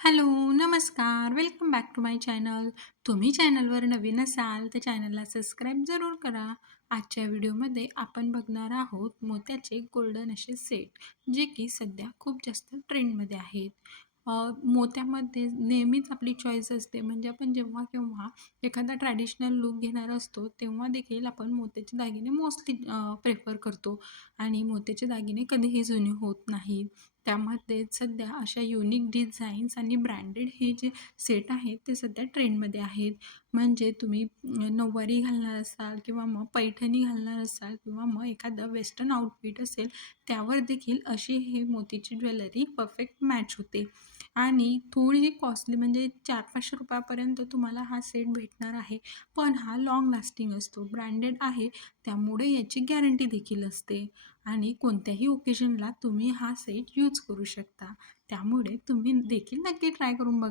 Hello, नमस्कार. Welcome back to my channel. तुम्ही चॅनलवर नवीन असाल तर चॅनलला सबस्क्राईब जरूर करा. आजच्या व्हिडिओमध्ये आपण बघणार आहोत मोत्याचे गोल्डन असे सेट, जे की सध्या खूप जास्त ट्रेंडमध्ये आहेत. मोत्यामध्ये नेहमीच आपली चॉईस असते म्हणजे आपण जेव्हा केव्हा एखादा ट्रॅडिशनल लुक घेणार असतो, तेव्हा देखील आपण मोत्याचे दागिने मोस्टली प्रेफर करतो आणि मोत्याचे दागिने कधीही जुने होत नाहीत. त्यामध्ये सध्या अशा युनिक डिझाईन्स आणि ब्रँडेड हे जे सेट आहेत ते सध्या ट्रेंडमध्ये आहेत. म्हणजे तुम्ही नऊवारी घालणार असाल किंवा मग पैठणी घालणार असाल किंवा मग एखादं वेस्टर्न आउटफिट असेल, त्यावर देखील अशी हे मोतीची ज्वेलरी परफेक्ट मॅच होते. आणि थोडी कॉस्टली म्हणजे चार पाचशे रुपयापर्यंत तुम्हाला हा सेट भेटणार आहे. पण हा लाँग लास्टिंग असतो. ब्रँडेड आहे त्यामुळे याची गॅरंटी देखील असते आणि कोणत्याही ओकेजनला तुम्ही हा सेट यूज करू शकता. त्यामुळे तुम्ही देखील नक्की ट्राय करून बघा.